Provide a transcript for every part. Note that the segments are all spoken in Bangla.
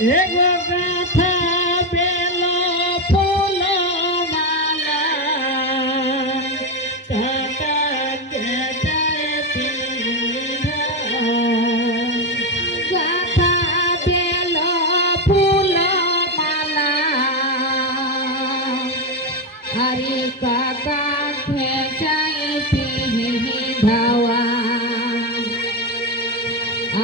এগো গাথা বেল ফুল মালা কাটা গেটায় পিন্ধা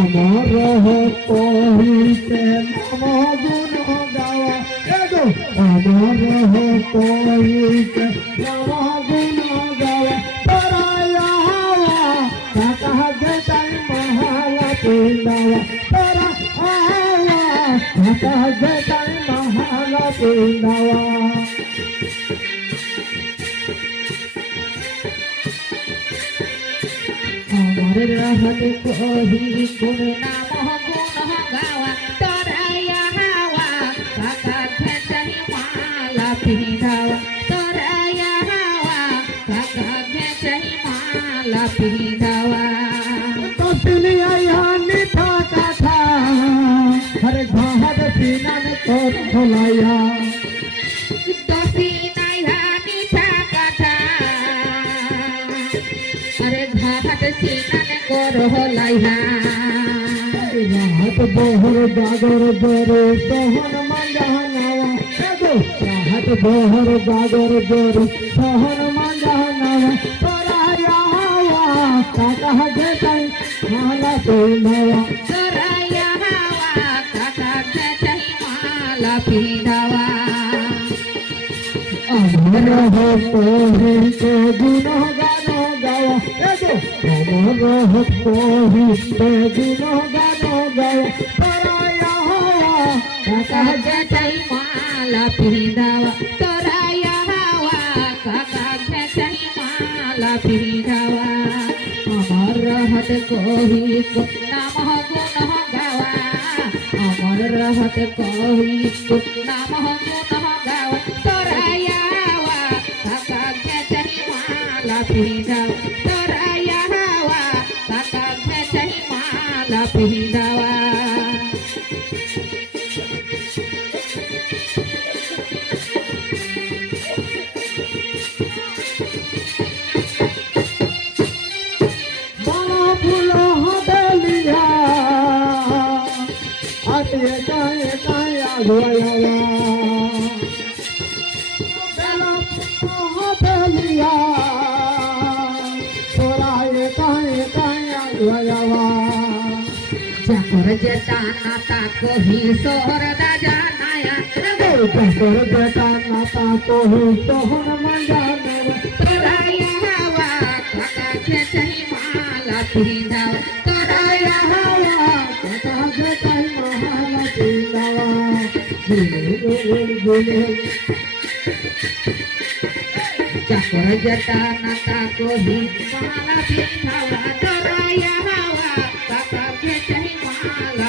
অমর কহিতে নম গুণ গাওয়া এগো অমর কহিতে নম গুণ গাওয়া হাওয়া কাকা গেটাই মহালা পিন্দাওয়া তরা কাকা গেটাই মহালা পিন্দাওয়া অমর রহত কহি কোন নাম গুণ গাওয়া তরায়া হাওয়া কাকা খেচাই মালা পিধাওয়া তরায়া হাওয়া কাকা খেচাই মালা পিধাওয়া হরে ঘাট সিনান তোর খোলায়া দশি রাত বহর জাগর জরে সহন রাত বহর জাগর জরে সহন মালা পেনাওয়া মালা পিধাওয়া আমার হতে গুণ গান গাওয়া এগো আমার হতে গুণ গান গাওয়া তোরায়া হাওয়া কাকা পিধাওয়া আমার রহত কহি নাম গাওয়া পিধাওয়া তরায়া হাওয়া কাকা খেচাই মালা পিধাওয়া বাবা চাকর জেতানা তা কহি সোহর দাজা নায়া তোর বেটা নাতা কহু তোহন মঞ্জানে তোরায়া হাওয়া কাকা খেচাই মালা পিধাও তোরায়া হাওয়া কথা বেটাই মহালা পিন্দাওয়া গুলে গুলে গুলে চাকর জেতানা তা কহি মালা পিধাওয়া তোরায়া হাওয়া কাকা খেচাই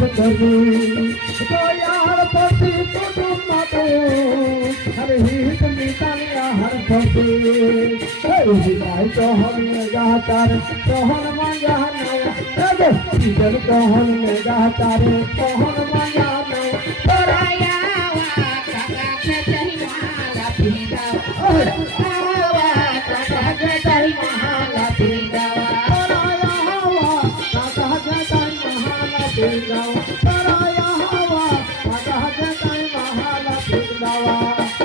বিশ্বাস করবি দয়ার প্রতি কুটুম মাতো আরে হিত মিতালি আহার প্রতি হিলাই তহন গাতার তহন মায়া নায়া হিজল তহন গাতার তহন মায়া নায়া তোরায়াওয়া কাকাকে চাই মালা পিদাওয়া